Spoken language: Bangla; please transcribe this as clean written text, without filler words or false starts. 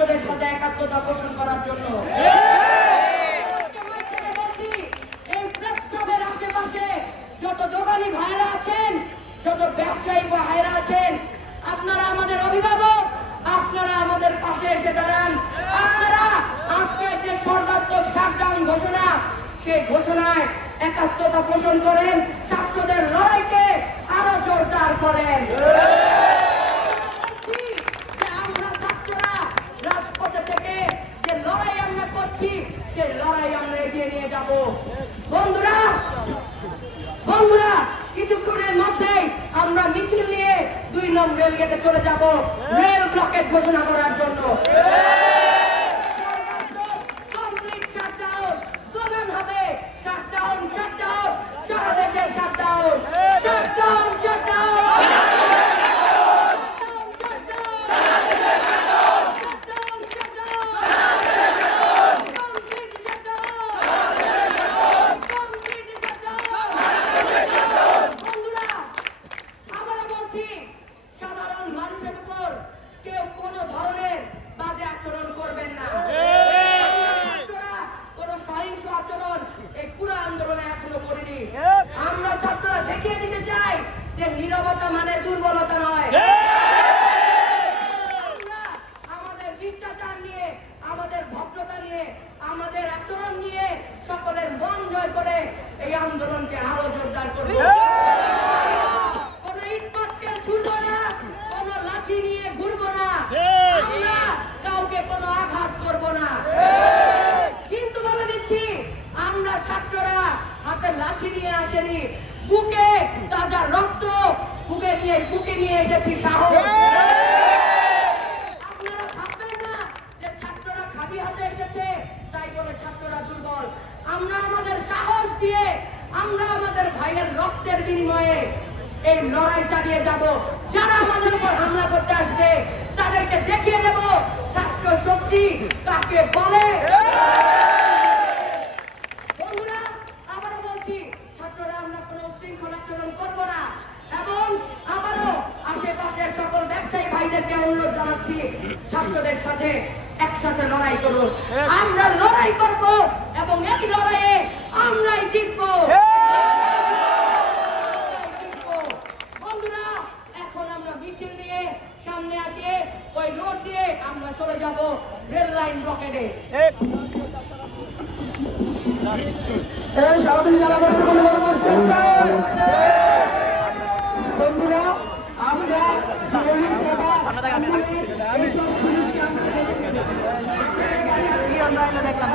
ছাত্রদের সাথে একাত্মতা পোষণ করার জন্য। এই প্রেস ক্লাবের আশেপাশে যত দোকানি ভাইরা আছেন, যত ব্যবসায়ী ভাইরা আছেন, আপনারা আমাদের অভিভাবক, আপনারা আমাদের পাশে এসে দাঁড়ান। আপনারা আজকের যে সর্বাত্মক শাটডাউন ঘোষণা, সেই ঘোষণায় একাত্মতা পোষণ করেন, ছাত্রদের লড়াইকে আরো জোরদার করেন। আমরা ছাত্ররা রাজপথে থেকে যে লড়াই আমরা করছি, সেই লড়াই আমরা এগিয়ে নিয়ে যাব। বন্ধুরা বন্ধুরা কিছুক্ষণের মধ্যেই আমরা মিছিল নিয়ে 2 নং রেল গেটে চলে যাব রেল ব্লকেট ঘোষণা করার জন্য। কমপ্লিট শাটডাউন স্লোগান হবে, শাটডাউন শাটডাউন, সারা দেশে শাটডাউন, শাটডাউন শাটডাউন, সাধারণ মানুষের উপর কেউ কোন ধরনের বাজে আচরণ করবেন না। ছাত্ররা কোন সহিংস আচরণ এই পুরো আন্দোলনে এখনো করিনি। আমরা ছাত্ররা দেখিয়ে দিতে চাই যে নীরবতা মানে দুর্বলতা নয়। আমরা আমাদের শিষ্টাচার নিয়ে, আমাদের ভদ্রতা নিয়ে, আমাদের আচরণ নিয়ে সকলের মন জয় করে এই আন্দোলনকে আরো জোরদার করব। নিয়ে ঘুরবো না, আমরা কাউকে কোনো আঘাত করব না। কিন্তু বলে দিচ্ছি, আমরা ছাত্ররা হাতে লাঠি নিয়ে আসেনি, বুকে তাজা রক্ত বুকে নিয়ে এসেছি সাহস। আপনারা ভাববেন না যে ছাত্ররা খালি হাতে এসেছে তাই বলে ছাত্ররা দুর্বল। আমরা আমাদের সাহস দিয়ে, আমরা আমাদের ভাইয়ের রক্তের বিনিময়ে এই লড়াই চালিয়ে যাব। যারা আমাদের উপর হামলা করতে আসবে তাদেরকে দেখিয়ে দেব ছাত্র শক্তি কাকে বলে। বন্ধুরা আবারও বলছি, ছাত্ররা আমরা কোনো উচ্ছৃঙ্খল আচরণ করব না এবং আবারও আশেপাশের সকল ব্যবসায়ী ভাইদেরকে অনুরোধ জানাচ্ছি, ছাত্রদের সাথে একসাথে লড়াই করুন। আমরা লড়াই করব এবং এই লড়াইয়ে আমরাই জিতবো। মিছিল নিয়ে সামনে আগিয়ে ওই রোড দিয়ে আমরা চলে যাব রেল লাইন ব্লকেটে। বন্ধুরা আমরা দেখলাম